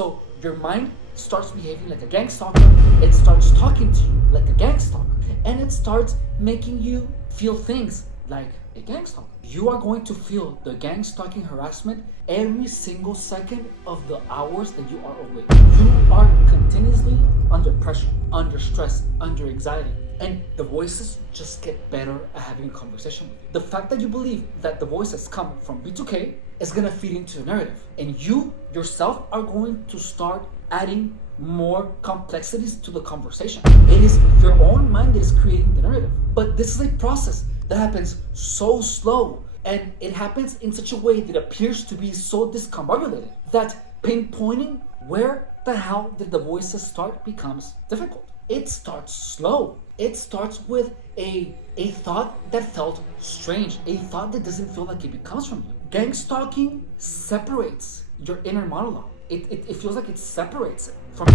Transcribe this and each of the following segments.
So your mind starts behaving like a gangstalker, it starts talking to you like a gangstalker, and it starts making you feel things like a gangstalker. You are going to feel the gangstalking harassment every single second of the hours that you are awake. You are continuously under pressure, under stress, under anxiety, and the voices just get better at having a conversation with you. The fact that you believe that the voices come from V2K is gonna feed into the narrative, and you yourself are going to start adding more complexities to the conversation. It is your own mind that is creating the narrative, but this is a process that happens so slow, and it happens in such a way that appears to be so discombobulated that pinpointing where the hell did the voices start becomes difficult. It starts slow. It starts with a thought that felt strange, a thought that doesn't feel like it comes from you. Gang stalking separates your inner monologue. It feels like it separates it from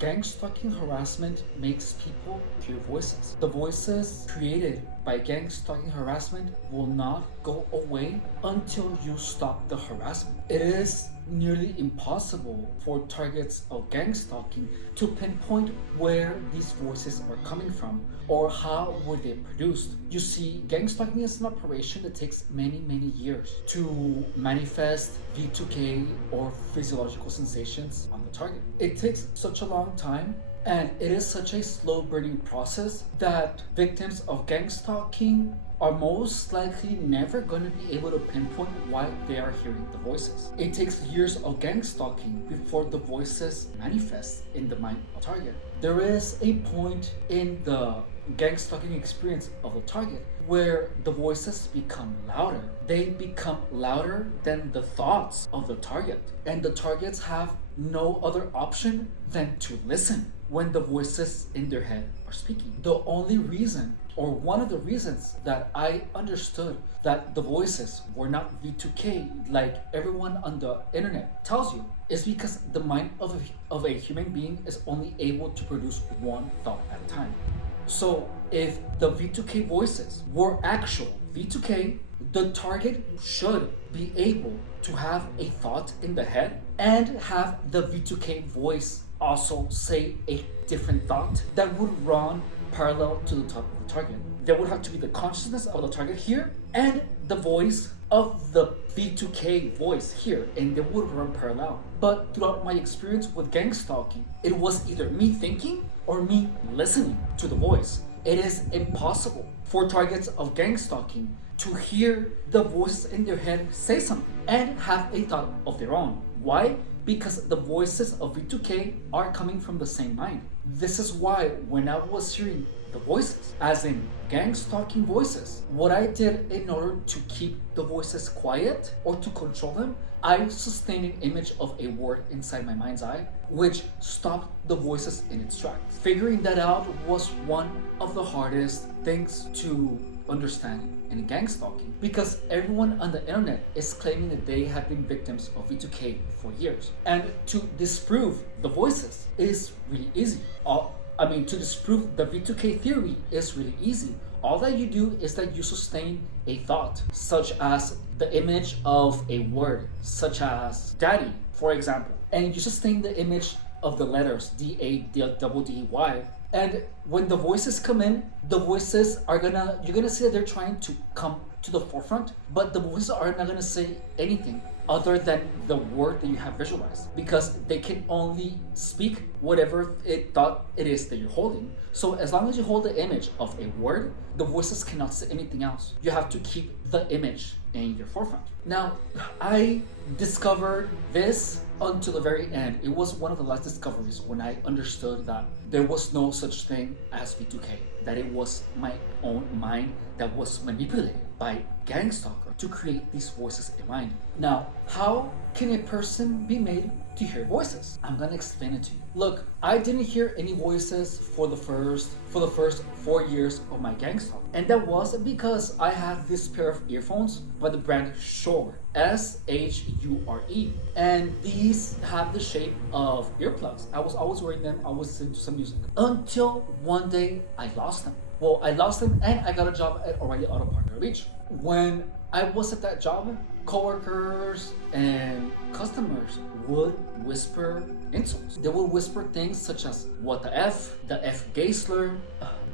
Gang-stalking harassment makes people hear voices. The voices created by gang-stalking harassment will not go away until you stop the harassment. It is nearly impossible for targets of gang-stalking to pinpoint where these voices are coming from or how were they produced. You see, gang-stalking is an operation that takes many years to manifest V2K or physiological sensations on the target. It takes such a long time, and it is such a slow burning process that victims of gang stalking are most likely never going to be able to pinpoint why they are hearing the voices. It takes years of gang stalking before the voices manifest in the mind of the target. There is a point in the gang stalking experience of the target where the voices become louder. They become louder than the thoughts of the target, and the targets have no other option than to listen when the voices in their head are speaking. The only reason, or one of the reasons, that I understood that the voices were not V2K like everyone on the internet tells you is because the mind of a human being is only able to produce one thought at a time. So if the V2K voices were actual V2K, the target should be able to have a thought in the head and have the V2K voice also say a different thought that would run parallel to the thought of the target. There would have to be the consciousness of the target here and the voice of the V2K voice here, and they would run parallel. But throughout my experience with gang stalking, it was either me thinking or me listening to the voice. It is impossible for targets of gang stalking to hear the voice in their head say something and have a thought of their own. Why? Because the voices of V2K are coming from the same mind. This is why when I was hearing the voices, as in gang stalking voices, what I did in order to keep the voices quiet or to control them, I sustained an image of a word inside my mind's eye, which stopped the voices in its tracks. Figuring that out was one of the hardest things to understand in gang stalking, because everyone on the internet is claiming that they have been victims of V2K for years. And to disprove the voices is really easy. To disprove the V2K theory is really easy. All that you do is that you sustain a thought, such as the image of a word, such as daddy, for example, and you sustain the image of the letters D-A-D-D-Y. And when the voices come in, the voices you're gonna see that they're trying to come to the forefront, but the voices are not gonna say anything other than the word that you have visualized, because they can only speak whatever it thought it is that you're holding. So as long as you hold the image of a word, the voices cannot say anything else. You have to keep the image in your forefront. Now, I discovered this until the very end. It was one of the last discoveries when I understood that there was no such thing as V2K, that it was my own mind that was manipulated by by gang stalker to create these voices in mind. Now, how can a person be made to hear voices? I'm gonna explain it to you. Look, I didn't hear any voices for the first 4 years of my gang stalk, and that was because I had this pair of earphones by the brand Shure, Shure, and these have the shape of earplugs. I was always wearing them. I was listening to some music until one day I lost them. Well, I lost them and I got a job at O'Reilly Auto Parts Beach. When I was at that job, coworkers and customers would whisper insults. They would whisper things such as "what the F," the F gay slur.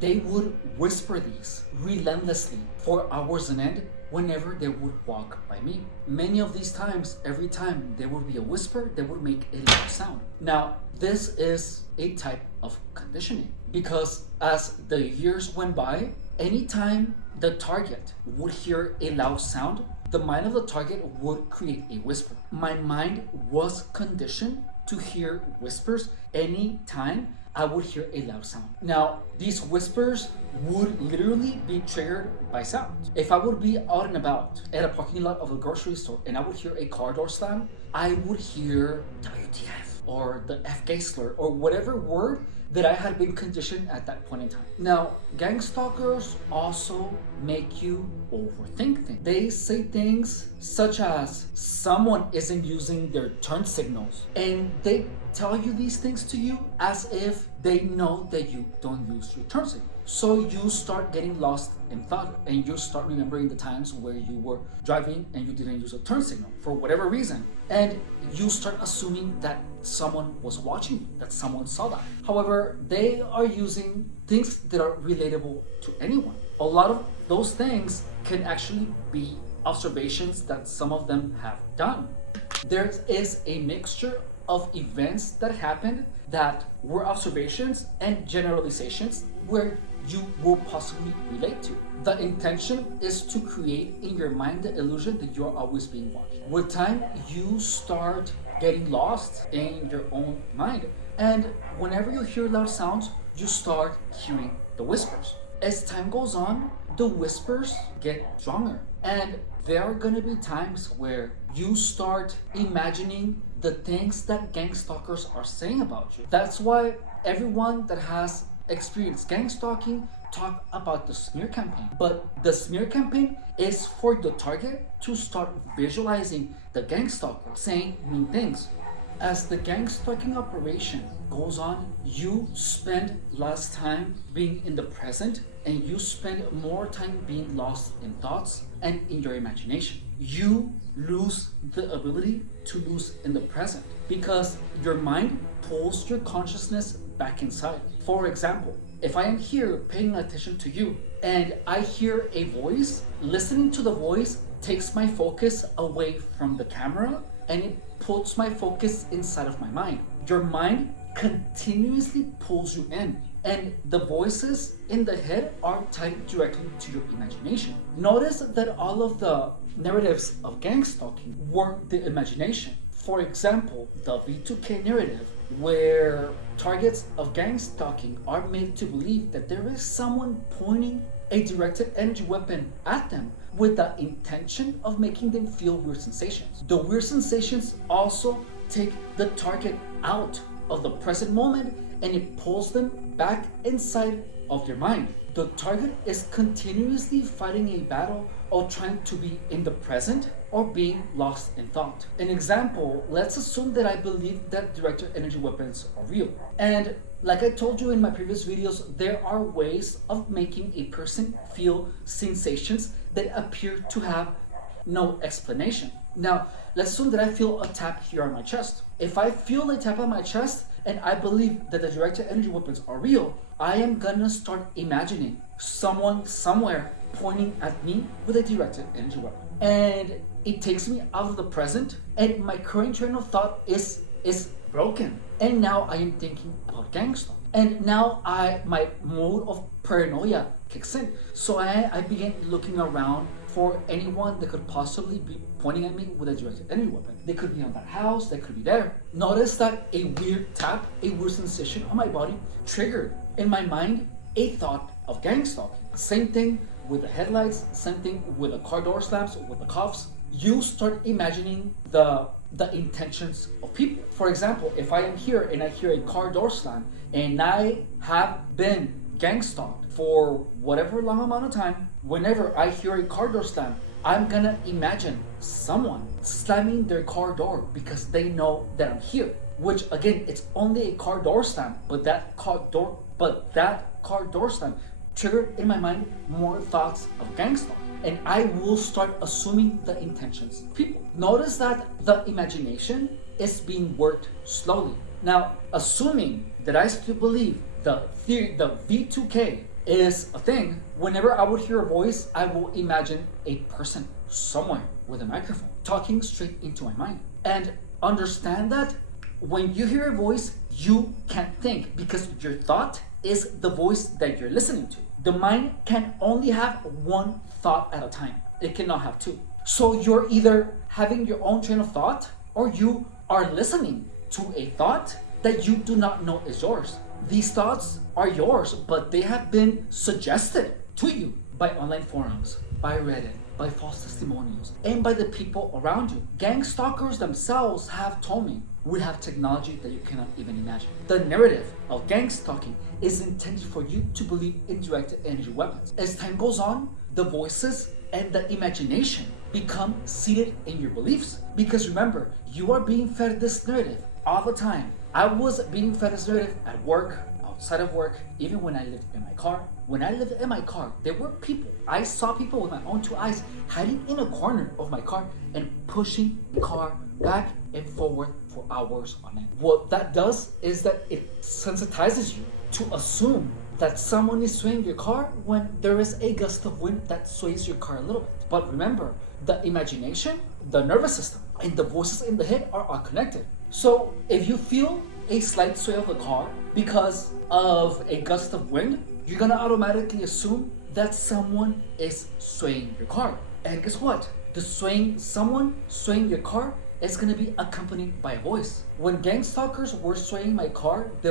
They would whisper these relentlessly for hours on end whenever they would walk by me. Many of these times, every time there would be a whisper, they would make a loud sound. Now, this is a type of conditioning because as the years went by, anytime the target would hear a loud sound, the mind of the target would create a whisper. My mind was conditioned to hear whispers anytime I would hear a loud sound. Now, these whispers would literally be triggered by sound. If I would be out and about at a parking lot of a grocery store and I would hear a car door slam, I would hear WTF or the F gay slur or whatever word that I had been conditioned at that point in time. Now, gang stalkers also make you overthink things. They say things such as someone isn't using their turn signals, and they tell you these things to you as if they know that you don't use your turn signal. So you start getting lost in thought and you start remembering the times where you were driving and you didn't use a turn signal for whatever reason. And you start assuming that someone was watching you, that someone saw that. However, they are using things that are relatable to anyone. A lot of those things can actually be observations that some of them have done. There is a mixture of events that happened that were observations and generalizations where you will possibly relate to. The intention is to create in your mind the illusion that you're always being watched. With time, you start getting lost in your own mind. And whenever you hear loud sounds, you start hearing the whispers. As time goes on, the whispers get stronger. And there are gonna be times where you start imagining the things that gang stalkers are saying about you. That's why everyone that has experienced gang stalking talk about the smear campaign. But the smear campaign is for the target to start visualizing the gang stalker saying mean things. As the gang stalking operation goes on, you spend less time being in the present and you spend more time being lost in thoughts and in your imagination. You lose the ability to lose in the present because your mind pulls your consciousness back inside. For example, if I am here paying attention to you and I hear a voice, listening to the voice takes my focus away from the camera and it puts my focus inside of my mind. Your mind continuously pulls you in, and the voices in the head are tied directly to your imagination. Notice that all of the narratives of gang stalking were the imagination. For example, the V2K narrative, where targets of gang stalking are made to believe that there is someone pointing a directed energy weapon at them with the intention of making them feel weird sensations. The weird sensations also take the target out of the present moment and it pulls them back inside of your mind. The target is continuously fighting a battle of trying to be in the present or being lost in thought. An example, let's assume that I believe that directed energy weapons are real. And like I told you in my previous videos, there are ways of making a person feel sensations that appear to have no explanation. Now, let's assume that I feel a tap here on my chest. If I feel a tap on my chest and I believe that the directed energy weapons are real, I am gonna start imagining someone somewhere pointing at me with a directed energy weapon. And it takes me out of the present and my current train of thought is broken. And now I am thinking about gang stalking. And now my mode of paranoia kicks in. So I begin looking around for anyone that could possibly be pointing at me with a directed energy weapon. They could be on that house, they could be there. Notice that a weird tap, a weird sensation on my body triggered in my mind a thought of gang stalking. Same thing with the headlights, same thing with the car door slams, with the coughs. You start imagining the intentions of people. For example, if I am here and I hear a car door slam and I have been gang stalked for whatever long amount of time, whenever I hear a car door slam, I'm gonna imagine someone slamming their car door because they know that I'm here. Which again, it's only a car door slam, but that car door slam triggered in my mind more thoughts of gang stalking. And I will start assuming the intentions of people. Notice that the imagination is being worked slowly. Now, assuming that I still believe the V2K is a thing, whenever I would hear a voice, I will imagine a person somewhere with a microphone talking straight into my mind. And understand that when you hear a voice, you can't think because your thought is the voice that you're listening to. The mind can only have one thought at a time. It cannot have two. So you're either having your own train of thought or you are listening to a thought that you do not know is yours. These thoughts are yours, but they have been suggested to you by online forums, by Reddit, by false testimonials, and by the people around you. Gang stalkers themselves have told me we have technology that you cannot even imagine. The narrative of gang stalking is intended for you to believe in directed energy weapons. As time goes on, the voices and the imagination become seated in your beliefs. Because remember, you are being fed this narrative all the time. I was being fed this narrative at work, outside of work, even when I lived in my car. When I lived in my car, there were people. I saw people with my own two eyes hiding in a corner of my car and pushing the car back and forward for hours on end. What that does is that it sensitizes you to assume that someone is swaying your car when there is a gust of wind that sways your car a little bit. But remember, the imagination, the nervous system, and the voices in the head are connected. So if you feel a slight sway of the car because of a gust of wind, you're gonna automatically assume that someone is swaying your car. And guess what? Someone swaying your car is gonna be accompanied by a voice. When gang stalkers were swaying my car, they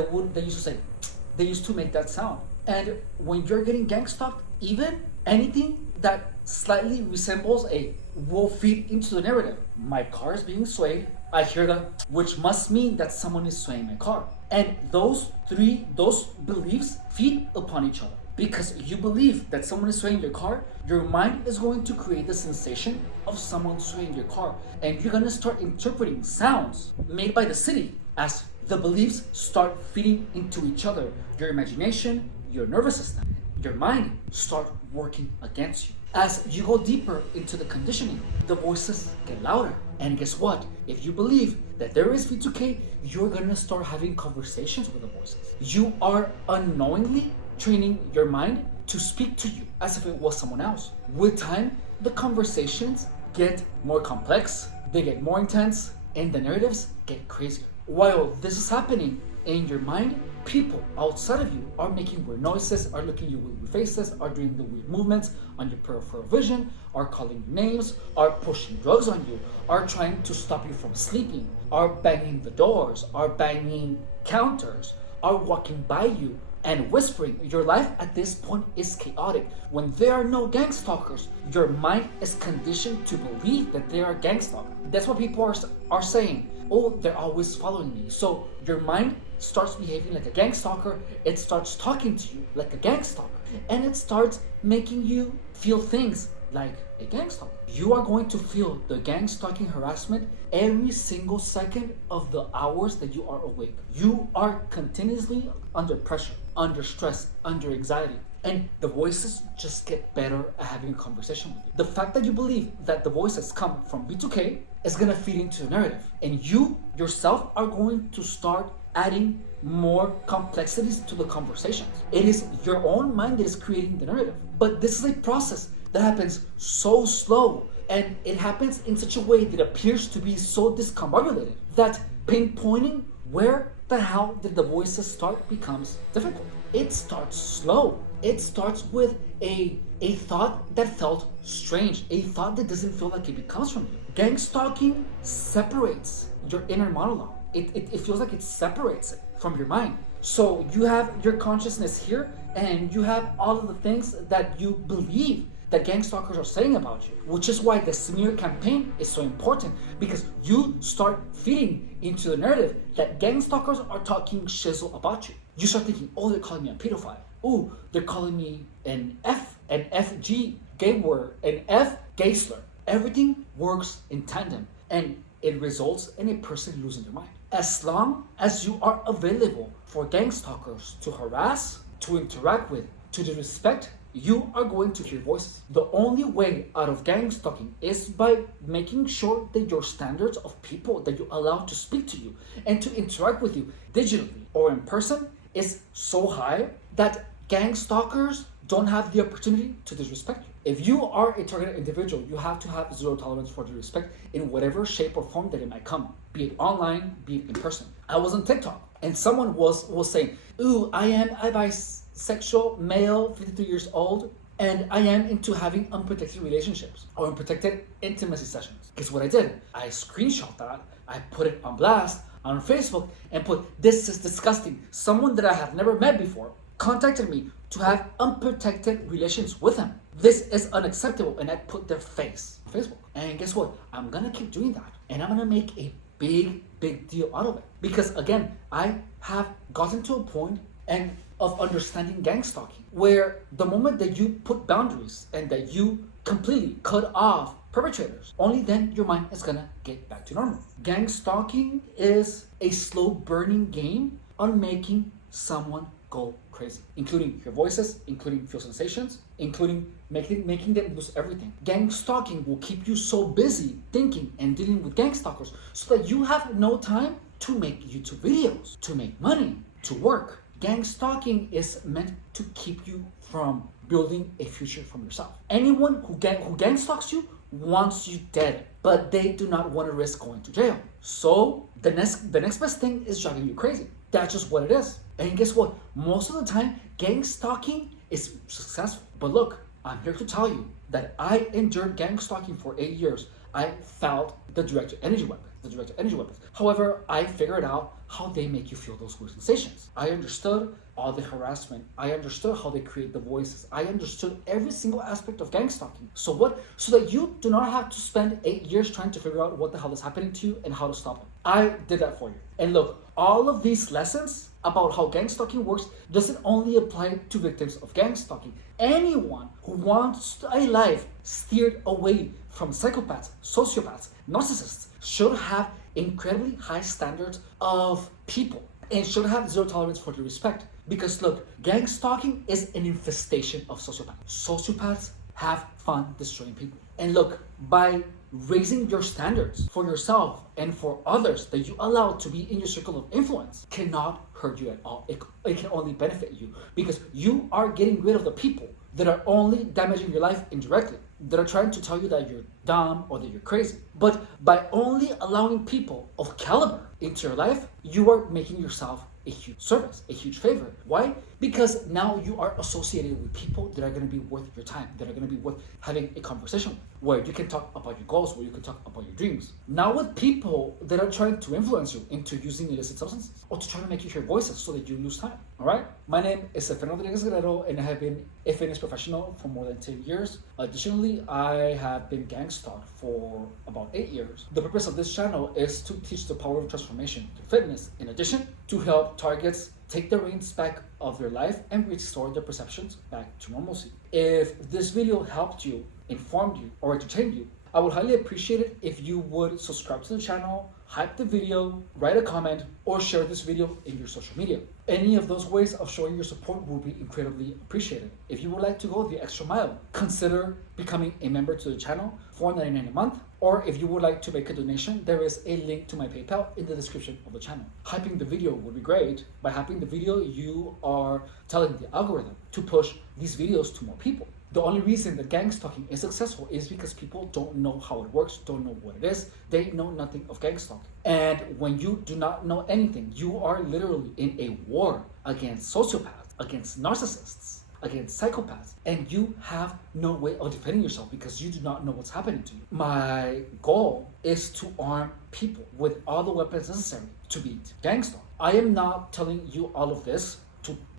used to make that sound. And when you're getting gang stalked, even anything that slightly resembles will feed into the narrative. My car is being swayed. I hear that, which must mean that someone is swaying my car. And those beliefs feed upon each other. Because you believe that someone is swaying your car, your mind is going to create the sensation of someone swaying your car. And you're gonna start interpreting sounds made by the city as the beliefs start feeding into each other. Your imagination, your nervous system, your mind start working against you. As you go deeper into the conditioning, the voices get louder. And guess what? If you believe that there is V2K, you're gonna start having conversations with the voices. You are unknowingly training your mind to speak to you as if it was someone else. With time, the conversations get more complex, they get more intense, and the narratives get crazier. While this is happening in your mind, people outside of you are making weird noises, are looking at you with weird faces, are doing the weird movements on your peripheral vision, are calling you names, are pushing drugs on you, are trying to stop you from sleeping, are banging the doors, are banging counters, are walking by you and whispering. Your life at this point is chaotic. When there are no gang stalkers, your mind is conditioned to believe that they are gang stalkers. That's what people are saying. Oh, they're always following me. So your mind starts behaving like a gang stalker. It starts talking to you like a gang stalker. And it starts making you feel things like a gang stalker. You are going to feel the gang stalking harassment every single second of the hours that you are awake. You are continuously under pressure, under stress, under anxiety. And the voices just get better at having a conversation with you. The fact that you believe that the voices come from V2K is gonna feed into the narrative. And you yourself are going to start adding more complexities to the conversations. It is your own mind that is creating the narrative. But this is a process that happens so slow, and it happens in such a way that appears to be so discombobulated that pinpointing where the hell did the voices start becomes difficult. It starts slow. It starts with a thought that felt strange, a thought that doesn't feel like it comes from you. Gang stalking separates your inner monologue. It feels like it separates it from your mind. So you have your consciousness here, and you have all of the things that you believe that gang stalkers are saying about you, which is why the smear campaign is so important, because you start feeding into the narrative that gang stalkers are talking shizzle about you. You start thinking, oh, they're calling me a pedophile. Oh, they're calling me an FG, gay word, an F, gay slur. Everything works in tandem, and it results in a person losing their mind. As long as you are available for gang stalkers to harass, to interact with, to disrespect, you are going to hear voices. The only way out of gang stalking is by making sure that your standards of people that you allow to speak to you and to interact with you digitally or in person is so high that gang stalkers don't have the opportunity to disrespect you. If you are a targeted individual, you have to have zero tolerance for disrespect in whatever shape or form that it might come, be it online, be it in person. I was on TikTok and someone was saying, ooh, I am a bisexual male, 53 years old, and I am into having unprotected relationships or unprotected intimacy sessions. Guess what I did? I screenshot that, I put it on blast on Facebook and put, this is disgusting. Someone that I have never met before contacted me to have unprotected relations with him. This is unacceptable, and I put their face on Facebook. And guess what? I'm gonna keep doing that, and I'm gonna make a big deal out of it. Because again, I have gotten to a point and of understanding gang stalking, where the moment that you put boundaries and that you completely cut off perpetrators, only then your mind is gonna get back to normal. Gang stalking is a slow burning game on making someone go crazy, including your voices, including feel sensations, including making them lose everything. Gang stalking will keep you so busy thinking and dealing with gang stalkers so that you have no time to make YouTube videos, to make money, to work. Gang stalking is meant to keep you from building a future for yourself. Anyone who gang stalks you wants you dead, but they do not want to risk going to jail. So the next best thing is driving you crazy. That's just what it is. And guess what? Most of the time, gang stalking is successful. But look, I'm here to tell you that I endured gang stalking for 8 years. I felt the directed energy weapons. However, I figured out how they make you feel those weird sensations. I understood all the harassment. I understood how they create the voices. I understood every single aspect of gang stalking. So that you do not have to spend 8 years trying to figure out what the hell is happening to you and how to stop it. I did that for you. And look, all of these lessons about how gang stalking works doesn't only apply to victims of gang stalking. Anyone who wants a life steered away from psychopaths, sociopaths, narcissists should have incredibly high standards of people and should have zero tolerance for the respect. Because look, gang stalking is an infestation of sociopaths. Sociopaths have fun destroying people. And look, by raising your standards for yourself and for others that you allow to be in your circle of influence cannot hurt you at all. It can only benefit you, because you are getting rid of the people that are only damaging your life indirectly, that are trying to tell you that you're dumb or that you're crazy. But by only allowing people of caliber into your life, you are making yourself a huge service, a huge favor. Why? Because now you are associated with people that are going to be worth your time, that are going to be worth having a conversation with, where you can talk about your goals, where you can talk about your dreams. Not with people that are trying to influence you into using illicit substances or to try to make you hear voices so that you lose time. All right? My name is Fernando Rodriguez Guerrero, and I have been a fitness professional for more than 10 years. Additionally, I have been gang stalked for about 8 years. The purpose of this channel is to teach the power of transformation through fitness, in addition to help targets take the reins back of their life and restore their perceptions back to normalcy. If this video helped you, informed you, or entertained you, I would highly appreciate it if you would subscribe to the channel, hype the video, write a comment, or share this video in your social media. Any of those ways of showing your support will be incredibly appreciated. If you would like to go the extra mile, consider becoming a member to the channel, $4.99 a month, or if you would like to make a donation, there is a link to my PayPal in the description of the channel. Hyping the video would be great. By hyping the video, you are telling the algorithm to push these videos to more people. The only reason that gang stalking is successful is because people don't know how it works, don't know what it is. They know nothing of gang stalking. And when you do not know anything, you are literally in a war against sociopaths, against narcissists, against psychopaths, and you have no way of defending yourself because you do not know what's happening to you. My goal is to arm people with all the weapons necessary to beat gang stalking. I am not telling you all of this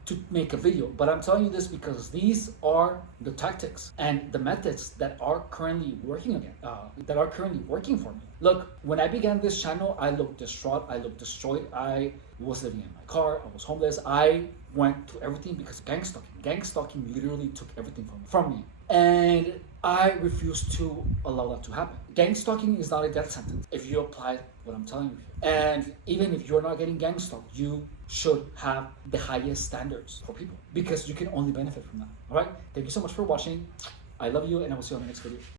to make a video, but I'm telling you this because these are the tactics and the methods that are currently working again, that are currently working for me. Look, when I began this channel, I looked distraught, I looked destroyed, I was living in my car, I was homeless, I went to everything because of gang stalking. Gang stalking literally took everything from me. And I refuse to allow that to happen. Gang stalking is not a death sentence if you apply what I'm telling you here. And even if you're not getting gang stalked, you should have the highest standards for people because you can only benefit from that. All right? Thank you so much for watching. I love you, and I will see you on the next video.